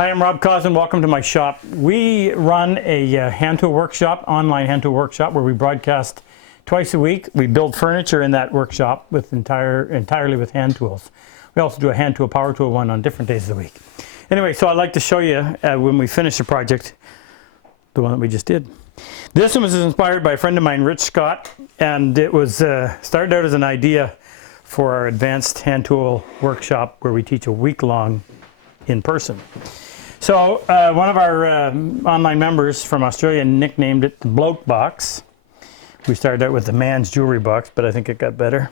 Hi, I'm Rob Cosman. Welcome to my shop. We run a hand tool workshop, online hand tool workshop, where we broadcast twice a week. We build furniture in that workshop with entirely with hand tools. We also do a hand tool, power tool one on different days of the week. Anyway, so I'd like to show you when we finish the project, the one that we just did. This one was inspired by a friend of mine, Rich Scott, and it was started out as an idea for our advanced hand tool workshop where we teach a week-long in person. So one of our online members from Australia nicknamed it the Bloke Box. We started out with the man's jewelry box, but I think it got better.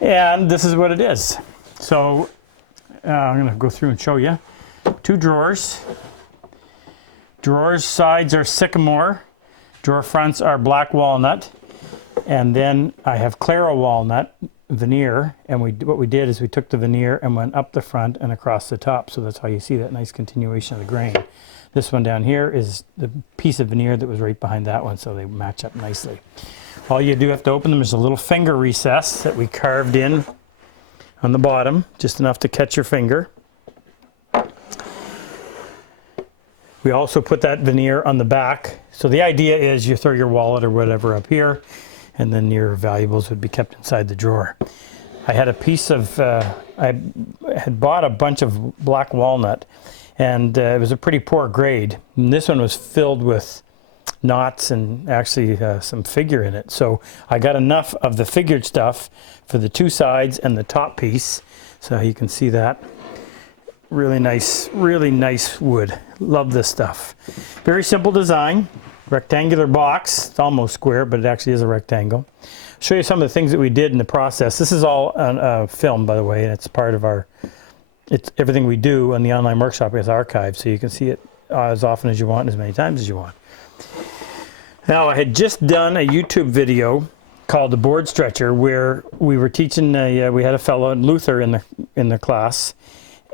And this is what it is. So I'm going to go through and show you. 2 drawers. Drawers sides are sycamore. Drawer fronts are black walnut. And then I have claro walnut veneer, and what we did is we took the veneer and went up the front and across the top, so that's how you see that nice continuation of the grain. This one down here is the piece of veneer that was right behind that one, so they match up nicely. All you do have to open them is a little finger recess that we carved in on the bottom, just enough to catch your finger. We also put that veneer on the back, so the idea is you throw your wallet or whatever up here, and then your valuables would be kept inside the drawer. I had a piece of, I had bought a bunch of black walnut, and it was a pretty poor grade. And this one was filled with knots and actually some figure in it. So I got enough of the figured stuff for the 2 sides and the top piece. So you can see that. Really nice wood. Love this stuff. Very simple design. Rectangular box. It's almost square, but it actually is a rectangle. I'll show you some of the things that we did in the process. This is all on film, by the way, and it's part of our, it's everything we do on the online workshop is archived, so you can see it as often as you want and as many times as you want. Now, I had just done a YouTube video called The Board Stretcher, where we were teaching, we had a fellow, Luther, in the class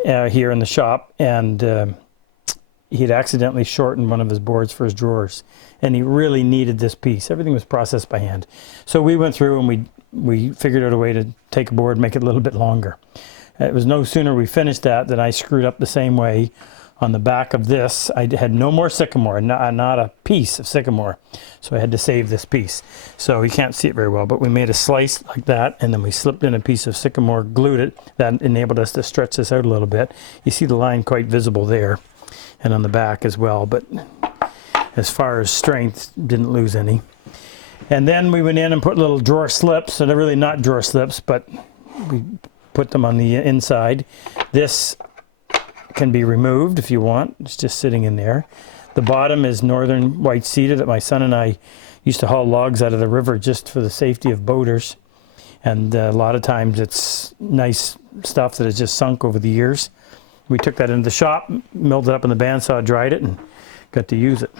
here in the shop, and he had accidentally shortened one of his boards for his drawers, and he really needed this piece. Everything was processed by hand. So we went through and we figured out a way to take a board, make it a little bit longer. It was no sooner we finished that than I screwed up the same way on the back of this. I had no more sycamore, not a piece of sycamore. So I had to save this piece. So you can't see it very well, but we made a slice like that, and then we slipped in a piece of sycamore, glued it. That enabled us to stretch this out a little bit. You see the line quite visible there, and on the back as well, but as far as strength, didn't lose any. And then we went in and put little drawer slips, and they're really not drawer slips, but we put them on the inside. This can be removed if you want. It's just sitting in there. The bottom is northern white cedar that my son and I used to haul logs out of the river just for the safety of boaters. And a lot of times it's nice stuff that has just sunk over the years. We took that into the shop, milled it up in the bandsaw, dried it, and got to use it.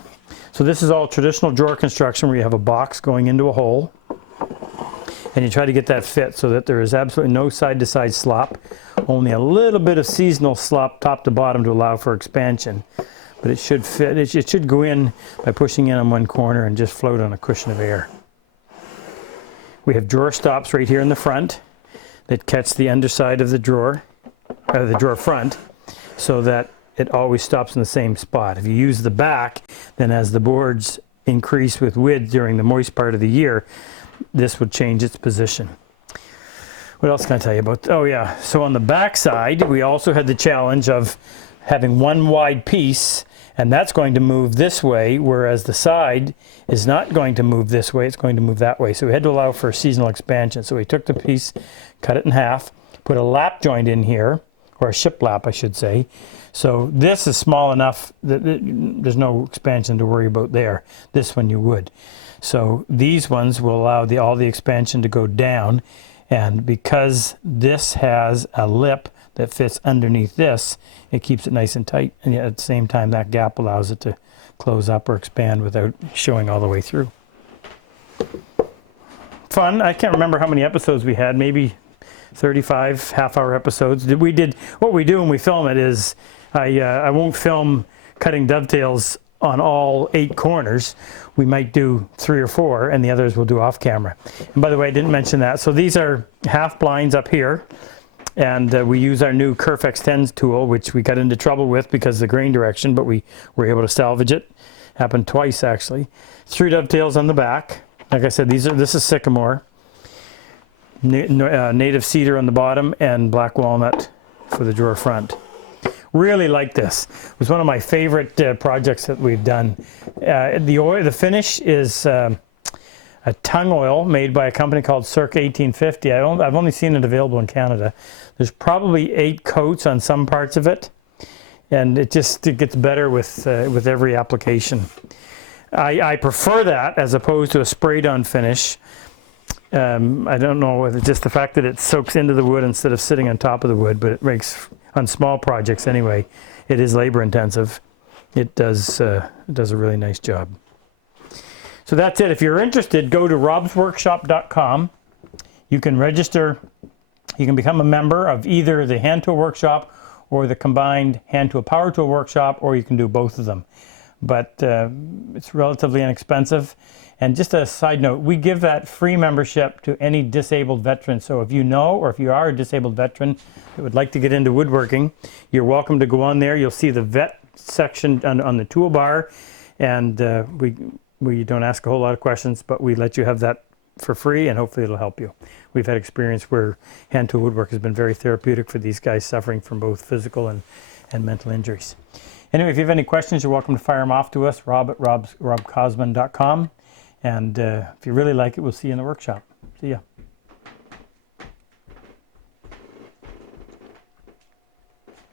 So this is all traditional drawer construction where you have a box going into a hole, and you try to get that fit so that there is absolutely no side-to-side slop, only a little bit of seasonal slop top to bottom to allow for expansion. But it should fit, it should go in by pushing in on one corner and just float on a cushion of air. We have drawer stops right here in the front that catch the underside of the drawer front, so that it always stops in the same spot. If you use the back, then as the boards increase with width during the moist part of the year, this would change its position. What else can I tell you about? Oh yeah, so on the back side, we also had the challenge of having one wide piece, and that's going to move this way, whereas the side is not going to move this way, it's going to move that way. So we had to allow for seasonal expansion. So we took the piece, cut it in half, put a lap joint in here, or a shiplap, I should say. So this is small enough that there's no expansion to worry about there. This one you would. So these ones will allow all the expansion to go down, and because this has a lip that fits underneath this, it keeps it nice and tight, and yet at the same time that gap allows it to close up or expand without showing all the way through. Fun. I can't remember how many episodes we had, maybe 35 half-hour episodes. What we do when we film it is I won't film cutting dovetails on all 8 corners. We might do 3 or 4, and the others we'll do off camera. And by the way, I didn't mention that. So these are half blinds up here, And we use our new Kerf X10 tool, which we got into trouble with because of the grain direction, but we were able to salvage it. Happened twice, actually. 3 dovetails on the back. Like I said, this is sycamore. Native cedar on the bottom and black walnut for the drawer front. Really like this. It was one of my favorite projects that we've done. The finish is a tung oil made by a company called Circa 1850. I've only seen it available in Canada. There's probably 8 coats on some parts of it, and it gets better with every application. I prefer that as opposed to a sprayed on finish. I don't know whether it's just the fact that it soaks into the wood instead of sitting on top of the wood, but it makes, on small projects anyway, it is labor intensive. It does a really nice job. So that's it. If you're interested, go to RobCosman.com. You can register. You can become a member of either the hand tool workshop or the combined hand tool power tool workshop, or you can do both of them. But it's relatively inexpensive. And just a side note, we give that free membership to any disabled veteran. So if you know, or if you are a disabled veteran that would like to get into woodworking, you're welcome to go on there. You'll see the vet section on the toolbar, and we don't ask a whole lot of questions, but we let you have that for free, and hopefully it'll help you. We've had experience where hand tool woodwork has been very therapeutic for these guys suffering from both physical and mental injuries. Anyway, if you have any questions, you're welcome to fire them off to us, rob@RobCosman.com. And if you really like it, we'll see you in the workshop. See ya.